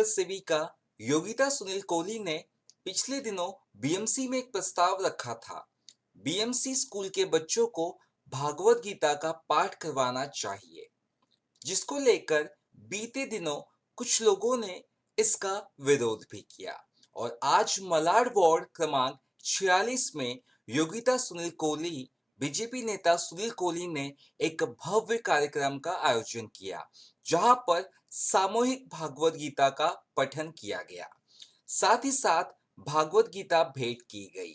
नगर सेविका योगिता सुनील कोहली ने पिछले दिनों बीएमसी में एक प्रस्ताव रखा था। बीएमसी स्कूल के बच्चों को भागवत गीता का पाठ करवाना चाहिए, जिसको लेकर बीते दिनों कुछ लोगों ने इसका विरोध भी किया और आज मलाड वार्ड क्रमांक 46 में योगिता सुनील कोहली, बीजेपी नेता सुनील कोहली ने एक भव्य कार्यक्रम का आयोजन किया, जहां पर सामूहिक भागवत गीता का पठन किया गया। साथ ही साथ भागवत गीता भेंट की गई।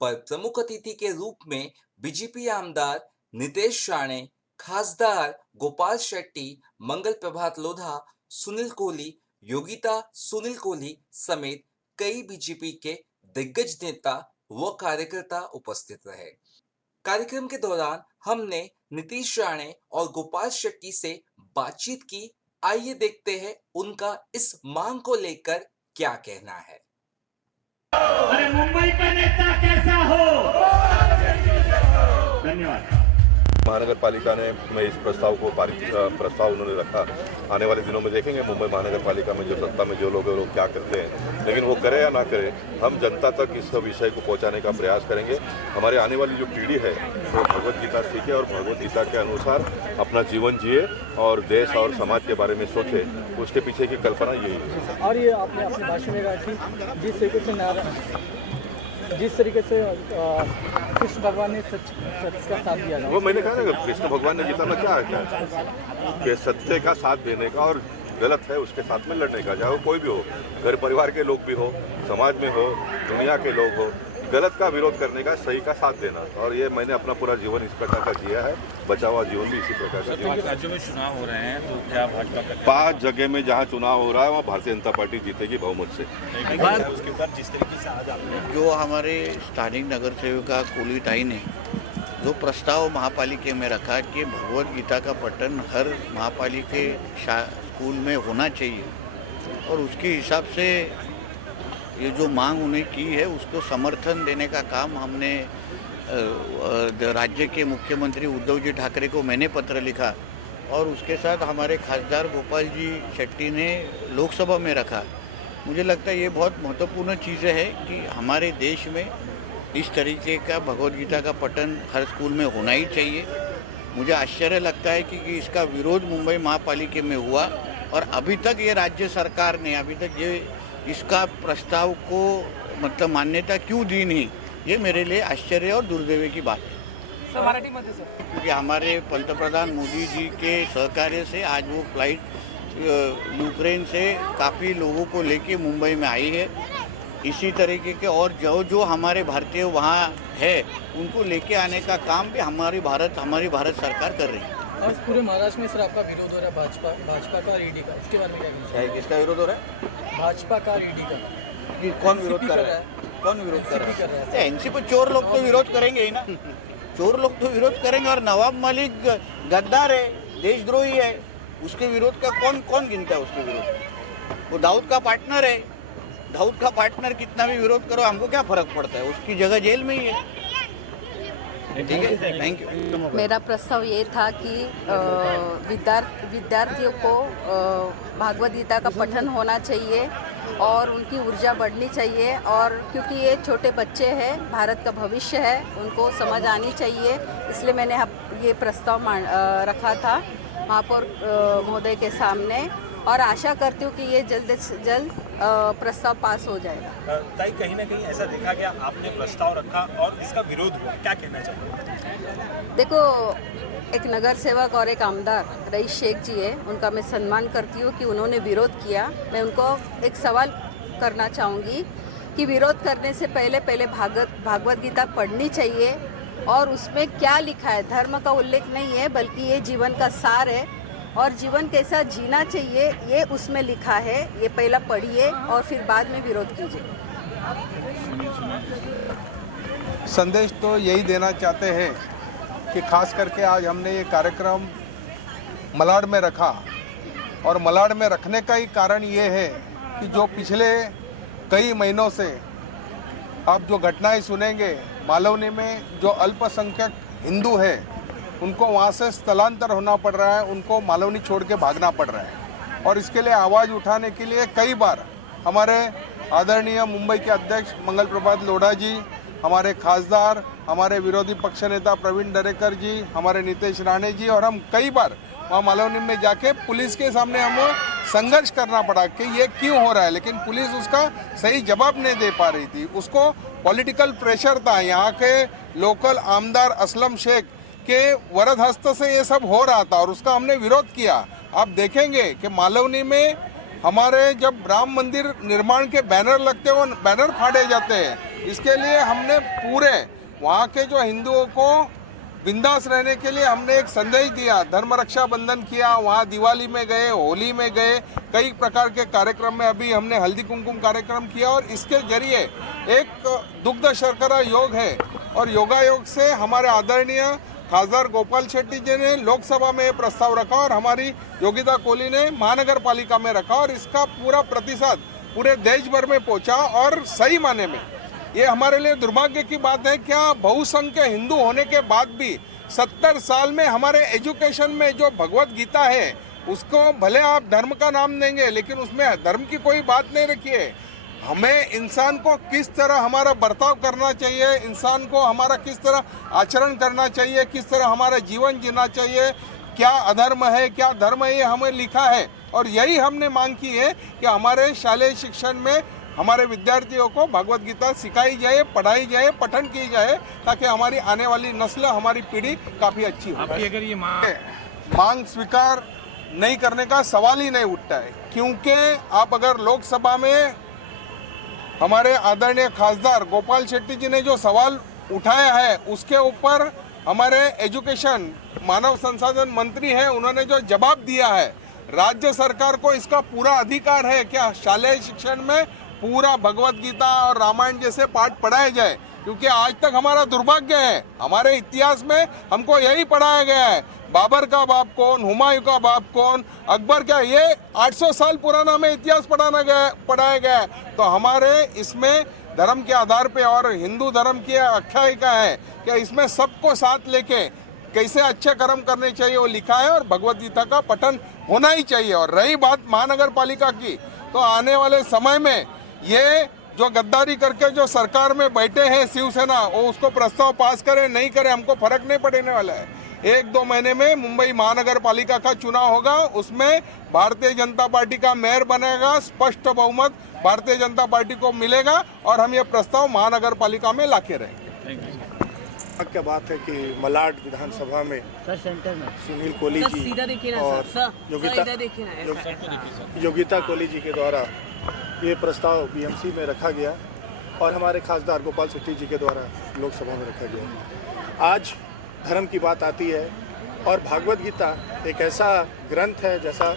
पर प्रमुख अतिथि के रूप में बीजेपी आमदार नितेश राणे, खासदार गोपाल शेट्टी, मंगल प्रभात लोधा, सुनील कोहली, योगिता सुनील कोहली समेत कई बीजेपी के दिग्गज नेता व कार्यकर्ता उपस्थित रहे। कार्यक्रम के दौरान हमने नीतीश राणे और गोपाल शेट्टी से बातचीत की। आइए देखते हैं उनका इस मांग को लेकर क्या कहना है। अरे मुंबई का नेता कैसा हो? धन्यवाद। महानगर पालिका ने में इस प्रस्ताव को प्रस्ताव उन्होंने रखा। आने वाले दिनों में देखेंगे मुंबई महानगर पालिका में जो सत्ता में जो लोग हैं वो क्या करते हैं, लेकिन वो करे या ना करे, हम जनता तक इस विषय को पहुंचाने का प्रयास करेंगे। हमारे आने वाली जो पीढ़ी है वो भगवत गीता सीखे और भगवत गीता के अनुसार अपना जीवन जिए और देश और समाज के बारे में सोचे। उसके पीछे की कल्पना यही है। और ये आपने अपने भाषण में कहा कि जिस तरीके से कृष्ण भगवान ने सच का साथ दिया था, वो मैंने कहा ना, कृष्ण भगवान ने गीता में क्या है कि सत्य का साथ देने का और गलत है उसके साथ में लड़ने का, चाहे वो कोई भी हो, घर परिवार के लोग भी हो, समाज में हो, दुनिया के लोग हो, गलत का विरोध करने का, सही का साथ देना। और ये मैंने अपना पूरा जीवन इस प्रकार का जिया है, बचा हुआ जीवन भी इसी प्रकार का। 5 राज्यों में चुनाव हो रहे हैं, तो क्या भाजपा का 5 जगह में जहाँ चुनाव हो रहा है वहाँ भारतीय जनता पार्टी जीतेगी बहुमत से। उसके ऊपर जिस तरीके से आज आपने जो हमारे स्थानिक नगर सेविका कोहली ताई ने जो प्रस्ताव महापालिका में रखा कि भगवत गीता का पठन हर महापालिका स्कूल में होना चाहिए, और उसके हिसाब से ये जो मांग उन्हें की है उसको समर्थन देने का काम हमने राज्य के मुख्यमंत्री उद्धव जी ठाकरे को मैंने पत्र लिखा, और उसके साथ हमारे खासदार गोपाल जी शेट्टी ने लोकसभा में रखा। मुझे लगता है ये बहुत महत्वपूर्ण चीज़ है कि हमारे देश में इस तरीके का भगवत गीता का पठन हर स्कूल में होना ही चाहिए। मुझे आश्चर्य लगता है कि इसका विरोध मुंबई महापालिका में हुआ और अभी तक ये राज्य सरकार ने अभी तक ये इसका प्रस्ताव को मतलब मान्यता क्यों दी नहीं, ये मेरे लिए आश्चर्य और दुर्दैव की बात है। क्योंकि हमारे पंतप्रधान मोदी जी के सहकार्य से आज वो फ्लाइट यूक्रेन से काफ़ी लोगों को लेके मुंबई में आई है। इसी तरीके के और जो हमारे भारतीय वहाँ है उनको लेके आने का काम भी हमारी भारत सरकार कर रही है। और पूरे महाराष्ट्र में सर आपका विरोध हो रहा है भाजपा का और ईडी का, इसके बारे में क्या कहना चाहिए? किसका विरोध हो रहा है? भाजपा का और ईडी का। कौन विरोध कर रहा है? कौन विरोध कर रहा है? एनसीपी चोर लोग तो विरोध करेंगे ही ना, चोर लोग तो विरोध करेंगे। और नवाब मलिक गद्दार है, देशद्रोही है, उसके विरोध का कौन गिनता है उसके विरोध? वो दाऊद का पार्टनर है, दाऊद का पार्टनर कितना भी विरोध करो हमको क्या फर्क पड़ता है, उसकी जगह जेल में ही है। ठीक है, थैंक यू। मेरा प्रस्ताव ये था कि विद्यार्थियों को भागवत गीता का पठन होना चाहिए और उनकी ऊर्जा बढ़नी चाहिए, और क्योंकि ये छोटे बच्चे हैं, भारत का भविष्य है, उनको समझ आनी चाहिए, इसलिए मैंने ये प्रस्ताव रखा था महापौर महोदय के सामने, और आशा करती हूँ कि ये जल्द से जल्द प्रस्ताव पास हो जाएगा। ताई, कहीं ना कहीं ऐसा देखा गया आपने प्रस्ताव रखा और इसका विरोध हुआ, क्या कहना चाहिए? देखो, एक नगर सेवक और एक आमदार रईस शेख जी है, उनका मैं सम्मान करती हूँ कि उन्होंने विरोध किया। मैं उनको एक सवाल करना चाहूँगी कि विरोध करने से पहले भागवत गीता पढ़नी चाहिए, और उसमें क्या लिखा है, धर्म का उल्लेख नहीं है बल्कि ये जीवन का सार है, और जीवन कैसा जीना चाहिए ये उसमें लिखा है। ये पहला पढ़िए और फिर बाद में विरोध कीजिए। संदेश तो यही देना चाहते हैं कि खास करके आज हमने ये कार्यक्रम मलाड में रखा, और मलाड में रखने का ही कारण ये है कि जो पिछले कई महीनों से आप जो घटनाएं सुनेंगे, मालवनी में जो अल्पसंख्यक हिंदू है उनको वहाँ से स्थलांतर होना पड़ रहा है, उनको मालवनी छोड़ के भागना पड़ रहा है। और इसके लिए आवाज़ उठाने के लिए कई बार हमारे आदरणीय मुंबई के अध्यक्ष मंगल प्रभात लोढ़ा जी, हमारे खासदार, हमारे विरोधी पक्ष नेता प्रवीण दरेकर जी, हमारे नीतीश राणे जी और हम कई बार वहाँ मालवनी में जाके पुलिस के सामने हमें संघर्ष करना पड़ा कि ये क्यों हो रहा है, लेकिन पुलिस उसका सही जवाब नहीं दे पा रही थी। उसको पॉलिटिकल प्रेशर था, यहाँ के लोकल आमदार असलम शेख के वरद हस्त से ये सब हो रहा था और उसका हमने विरोध किया। आप देखेंगे कि मालवनी में हमारे जब राम मंदिर निर्माण के बैनर लगते हैं वो बैनर फाड़े जाते हैं। इसके लिए हमने पूरे वहाँ के जो हिंदुओं को बिंदास रहने के लिए हमने एक संदेश दिया, धर्म रक्षा बंधन किया, वहाँ दिवाली में गए, होली में गए, कई प्रकार के कार्यक्रम में अभी हमने हल्दी कुमकुम कार्यक्रम किया और इसके जरिए एक दुग्ध शर्करा योग है और योगायोग से हमारे आदरणीय खासदार गोपाल शेट्टी जी ने लोकसभा में प्रस्ताव रखा और हमारी योगिता कोहली ने महानगर पालिका में रखा और इसका पूरा प्रतिसाद पूरे देश भर में पहुंचा और सही माने में ये हमारे लिए दुर्भाग्य की बात है। क्या बहुसंख्य हिंदू होने के बाद भी 70 साल में हमारे एजुकेशन में जो भगवत गीता है उसको भले आप धर्म का नाम देंगे लेकिन उसमें धर्म की कोई बात नहीं रखी है। हमें इंसान को किस तरह हमारा बर्ताव करना चाहिए, इंसान को हमारा किस तरह आचरण करना चाहिए, किस तरह हमारा जीवन जीना चाहिए, क्या अधर्म है क्या धर्म है, ये हमें लिखा है और यही हमने मांग की है कि हमारे शालेय शिक्षण में हमारे विद्यार्थियों को भगवत गीता सिखाई जाए, पढ़ाई जाए, पठन की जाए ताकि हमारी आने वाली नस्ल, हमारी पीढ़ी काफ़ी अच्छी हो। आपकी अगर ये मांग स्वीकार नहीं करने का सवाल ही नहीं उठता है, क्योंकि आप अगर लोकसभा में हमारे आदरणीय खासदार गोपाल शेट्टी जी ने जो सवाल उठाया है उसके ऊपर हमारे एजुकेशन मानव संसाधन मंत्री हैं, उन्होंने जो जवाब दिया है, राज्य सरकार को इसका पूरा अधिकार है क्या शालेय शिक्षण में पूरा भगवत गीता और रामायण जैसे पाठ पढ़ाए जाए, क्योंकि आज तक हमारा दुर्भाग्य है, हमारे इतिहास में हमको यही पढ़ाया गया है, बाबर का बाप कौन, हुमायूं का बाप कौन, अकबर क्या, ये 800 साल पुराना हमें इतिहास पढ़ाया गया है। तो हमारे इसमें धर्म के आधार पे और हिंदू धर्म की आख्यायिका है कि इसमें सबको साथ लेके कैसे अच्छे कर्म करने चाहिए वो लिखा है और भगवत गीता का पठन होना ही चाहिए। और रही बात महानगर पालिका की, तो आने वाले समय में ये जो गद्दारी करके जो सरकार में बैठे हैं शिवसेना, वो उसको प्रस्ताव पास करे नहीं करे हमको फर्क नहीं पड़ने वाला है। 1-2 महीने में मुंबई महानगर पालिका का चुनाव होगा, उसमें भारतीय जनता पार्टी का मेयर बनेगा, स्पष्ट बहुमत भारतीय जनता पार्टी को मिलेगा और हम ये प्रस्ताव महानगर पालिका में लाके रहेंगे। क्या बात है कि मलाड विधानसभा में सुनील कोहली जी और योगिता कोहली जी के द्वारा ये प्रस्ताव बीएमसी में रखा गया और हमारे खासदार गोपाल शेट्टी जी के द्वारा लोकसभा में रखा गया। आज धर्म की बात आती है और भागवत गीता एक ऐसा ग्रंथ है, जैसा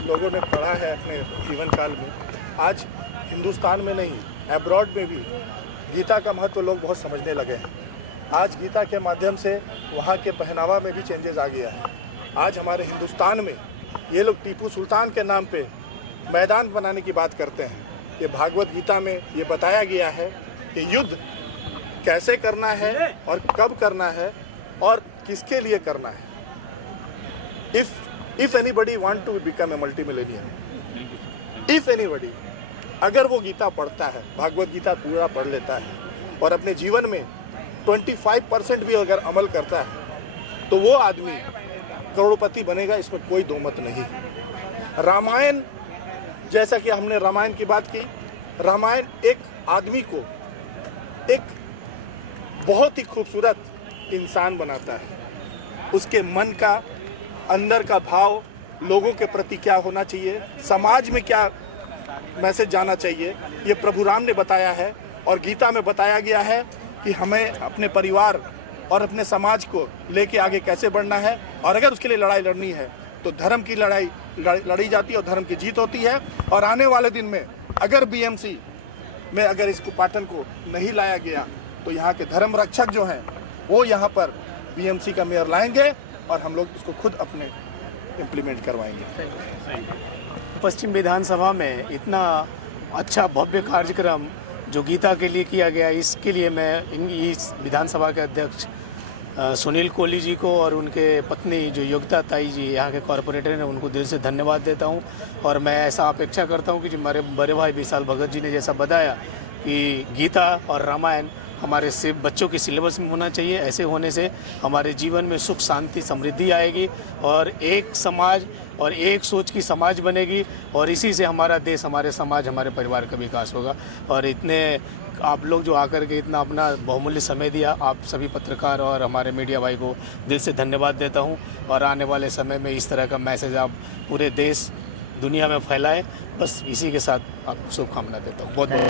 लोगों ने पढ़ा है अपने जीवन काल में, आज हिंदुस्तान में नहीं एब्रॉड में भी गीता का महत्व लोग बहुत समझने लगे हैं। आज गीता के माध्यम से वहाँ के पहनावा में भी चेंजेस आ गया है। आज हमारे हिंदुस्तान में ये लोग टीपू सुल्तान के नाम पे मैदान बनाने की बात करते हैं। ये भागवत गीता में ये बताया गया है कि युद्ध कैसे करना है और कब करना है और किसके लिए करना है। If anybody want to become a multimillionaire, if anybody, अगर वो गीता पढ़ता है, भागवत गीता पूरा पढ़ लेता है और अपने जीवन में 25% भी अगर अमल करता है तो वो आदमी करोड़पति बनेगा, इसमें कोई दो मत नहीं। रामायण, जैसा कि हमने रामायण की बात की, रामायण एक आदमी को एक बहुत ही खूबसूरत इंसान बनाता है। उसके मन का अंदर का भाव, लोगों के प्रति क्या होना चाहिए, समाज में क्या मैसेज जाना चाहिए, ये प्रभु राम ने बताया है और गीता में बताया गया है कि हमें अपने परिवार और अपने समाज को लेके आगे कैसे बढ़ना है। और अगर उसके लिए लड़ाई लड़नी है तो धर्म की लड़ाई लड़ी जाती है और धर्म की जीत होती है। और आने वाले दिन में अगर बीएमसी में अगर इसको पाटन को नहीं लाया गया तो यहाँ के धर्म रक्षक जो हैं वो यहाँ पर बीएमसी का मेयर लाएंगे और हम लोग उसको खुद अपने इम्प्लीमेंट करवाएंगे। पश्चिम विधानसभा में इतना अच्छा भव्य कार्यक्रम जो गीता के लिए किया गया, इसके लिए मैं इस विधानसभा के अध्यक्ष सुनील कोहली जी को और उनके पत्नी जो योगिता ताई जी यहाँ के कॉरपोरेटर हैं उनको दिल से धन्यवाद देता हूँ। और मैं ऐसा अपेक्षा करता हूँ कि जो हमारे बड़े भाई विशाल भगत जी ने जैसा बताया कि गीता और रामायण हमारे सिर्फ बच्चों के सिलेबस में होना चाहिए। ऐसे होने से हमारे जीवन में सुख शांति समृद्धि आएगी और एक समाज और एक सोच की समाज बनेगी और इसी से हमारा देश, हमारे समाज, हमारे परिवार का विकास होगा। और इतने आप लोग जो आकर के इतना अपना बहुमूल्य समय दिया, आप सभी पत्रकार और हमारे मीडिया भाई को दिल से धन्यवाद देता हूं। और आने वाले समय में इस तरह का मैसेज आप पूरे देश दुनिया में फैलाएं, बस इसी के साथ आपको शुभकामना देता हूँ। बहुत बहुत